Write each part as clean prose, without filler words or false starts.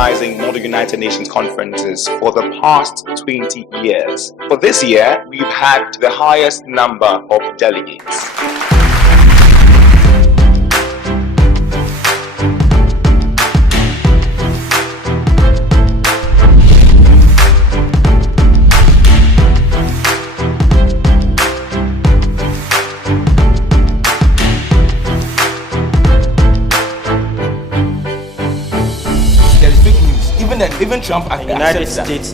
organizing Model United Nations conferences for the past 20 years. For this year, we've had the highest number of delegates. Even Trump the United States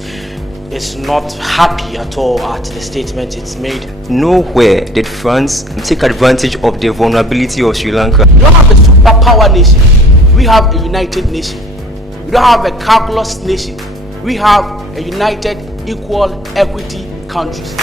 is not happy at all at the statement it's made. Nowhere did France take advantage of the vulnerability of Sri Lanka. We don't have a superpower nation. We have a united nation. We don't have a calculus nation. We have a united, equal, equity countries.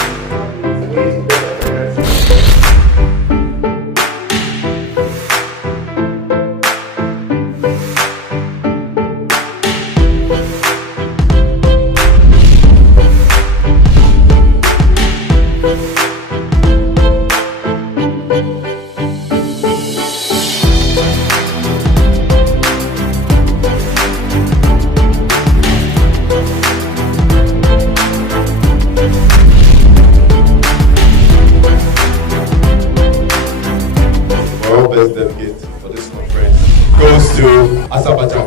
Best delegate for this conference goes to Azerbaijan.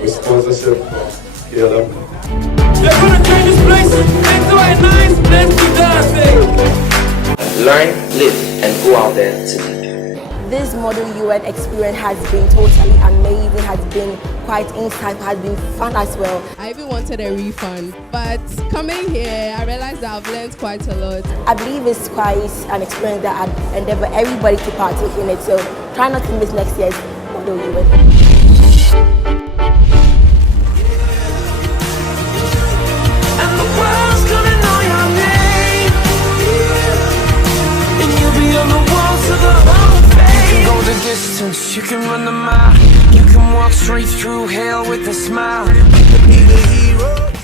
With sponsorship from Ltmun. They're gonna turn this place into a nice place to dance. Learn, live, and go out there to lead. This Model UN experience has been totally amazing, has been quite insightful, has been fun as well. I even wanted a refund, but coming here, I realized that I've learned quite a lot. I believe it's quite an experience that I'd endeavor everybody to partake in it, so try not to miss next year's Model UN. You can run the mile, you can walk straight through hell with a smile. You can be the hero.